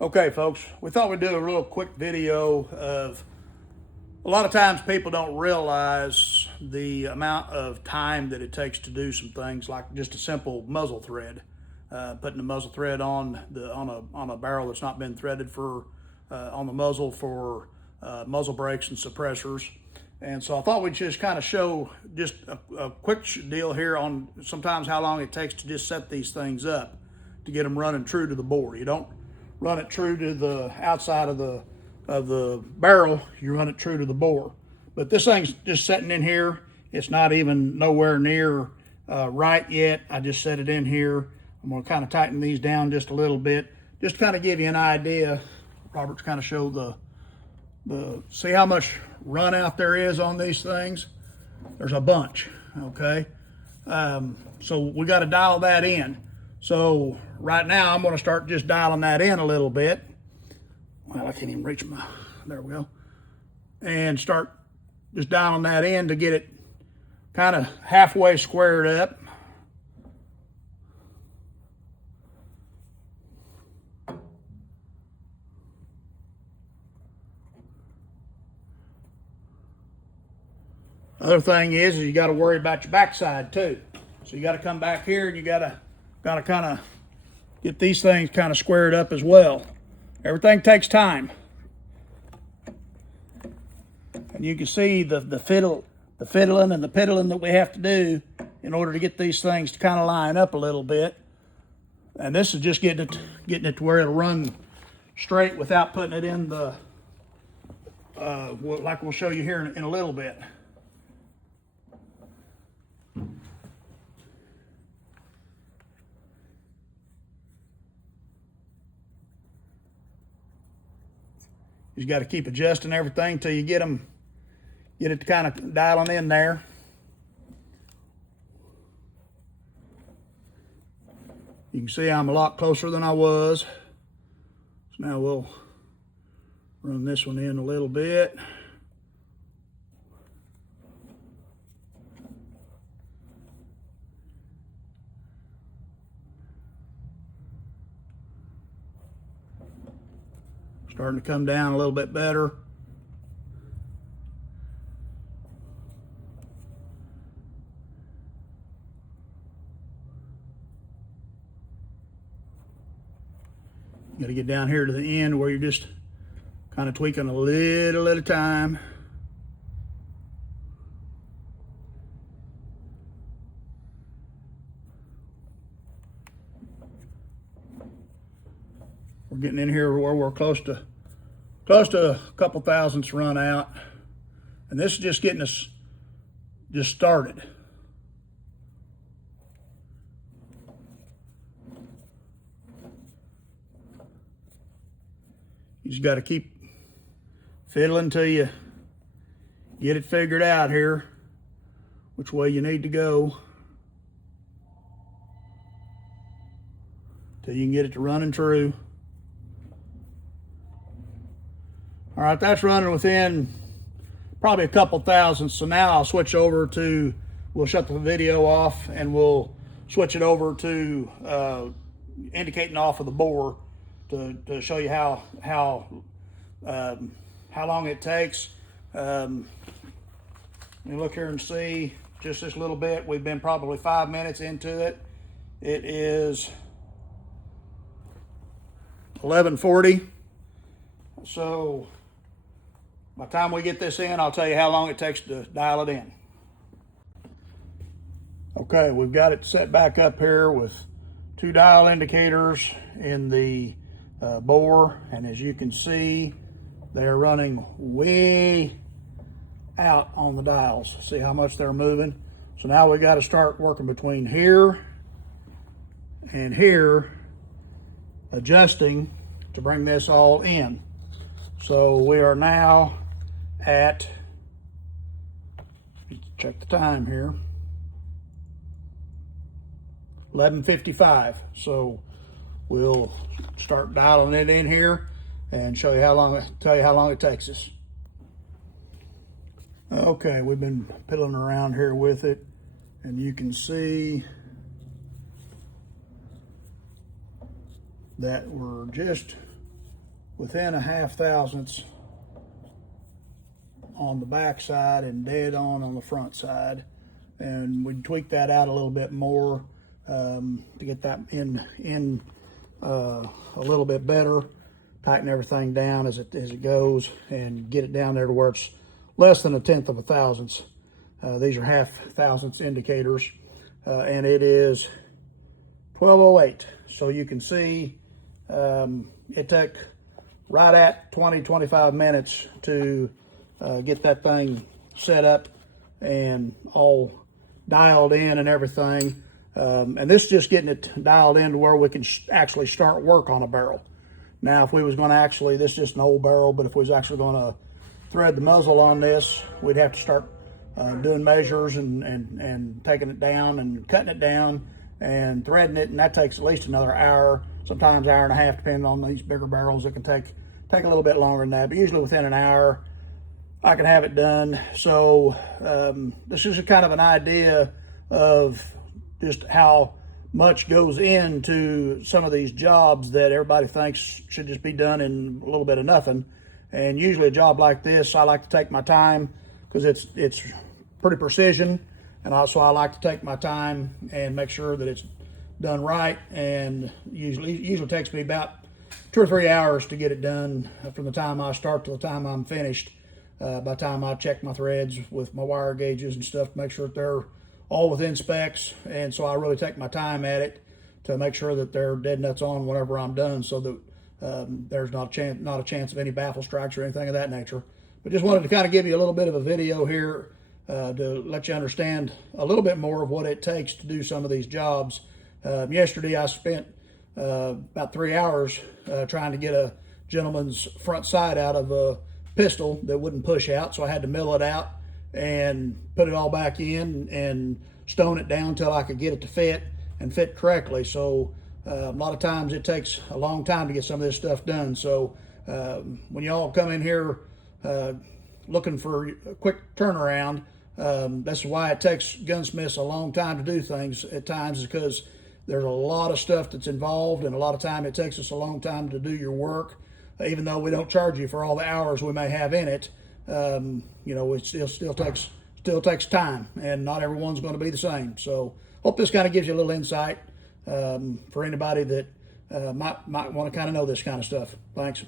Okay, folks, we thought we'd do a real quick video of a lot of times people don't realize the amount of time that it takes to do some things like just a simple muzzle thread. Putting a muzzle thread on a barrel that's not been threaded for on the muzzle for muzzle brakes and suppressors. And so I thought we'd just kind of show just a quick deal here on sometimes how long it takes to just set these things up to get them running true to the bore. You don't run it true to the outside of the barrel, you run it true to the bore. But this thing's just sitting in here. It's not even nowhere near right yet. I just set it in here. I'm gonna kind of tighten these down just a little bit, just to kind of give you an idea. Robert's kind of show see how much run out there is on these things. There's a bunch, okay? So we got to dial that in. So right now I'm going to start just dialing that in a little bit. Well, I can't even reach there we go. And start just dialing that in to get it kind of halfway squared up. Other thing is you got to worry about your backside too. So you got to come back here and you got to kind of get these things kind of squared up as well. Everything takes time. And you can see the fiddling and the piddling that we have to do in order to get these things to kind of line up a little bit. And this is just getting it to where it'll run straight without putting it in the, like we'll show you here in a little bit. You just got to keep adjusting everything till you get it kind of dialing in there. You can see I'm a lot closer than I was. So now we'll run this one in a little bit. Starting to come down a little bit better. Got to get down here to the end where you're just kind of tweaking a little at a time. We're getting in here where we're close to a couple thousandths run out. And this is just getting us just started. You just got to keep fiddling until you get it figured out here, which way you need to go, till you can get it to running true. All right, that's running within probably a couple thousandths. So now I'll switch over to, we'll shut the video off and we'll switch it over to indicating off of the bore to show you how long it takes. Let me look here and see just this little bit. We've been probably 5 minutes into it. It is 11:40. So by the time we get this in, I'll tell you how long it takes to dial it in. Okay, we've got it set back up here with 2 dial indicators in the bore, and as you can see, they are running way out on the dials. See how much they're moving? So now we got to start working between here and here, adjusting to bring this all in. So we are now at, check the time here, 11:55. So we'll start dialing it in here and show you tell you how long it takes us. Okay, we've been piddling around here with it, and you can see that we're just within a 1/2 thousandths on the back side and dead on the front side. And we tweak that out a little bit more to get that in a little bit better. Tighten everything down as it goes and get it down there to where it's less than a 1/10 of a thousandths. These are 1/2 thousandths indicators, and it is 12:08. So you can see it took right at 20-25 minutes to get that thing set up and all dialed in and everything. And this is just getting it dialed in to where we can actually start work on a barrel. Now, if we was going to actually, this is just an old barrel, but if we was actually going to thread the muzzle on this, we'd have to start doing measures and taking it down and cutting it down and threading it, and that takes at least another hour, sometimes hour and a half, depending on these bigger barrels. It can take a little bit longer than that, but usually within an hour I can have it done. So this is kind of an idea of just how much goes into some of these jobs that everybody thinks should just be done in a little bit of nothing. And usually a job like this, I like to take my time because it's pretty precision, and also I like to take my time and make sure that it's done right. And usually takes me about 2 or 3 hours to get it done from the time I start to the time I'm finished. By the time I check my threads with my wire gauges and stuff to make sure that they're all within specs, and so I really take my time at it to make sure that they're dead nuts on whenever I'm done, so that there's not a chance of any baffle strikes or anything of that nature. But just wanted to kind of give you a little bit of a video here to let you understand a little bit more of what it takes to do some of these jobs. Yesterday I spent about 3 hours trying to get a gentleman's front sight out of a pistol that wouldn't push out, so I had to mill it out and put it all back in and stone it down until I could get it to fit and fit correctly. So a lot of times it takes a long time to get some of this stuff done. So when y'all come in here looking for a quick turnaround, that's why it takes gunsmiths a long time to do things at times, is because there's a lot of stuff that's involved, and a lot of time it takes us a long time to do your work. Even though we don't charge you for all the hours we may have in it, you know, it still takes time, and not everyone's going to be the same. So hope this kind of gives you a little insight for anybody that might want to kind of know this kind of stuff. Thanks.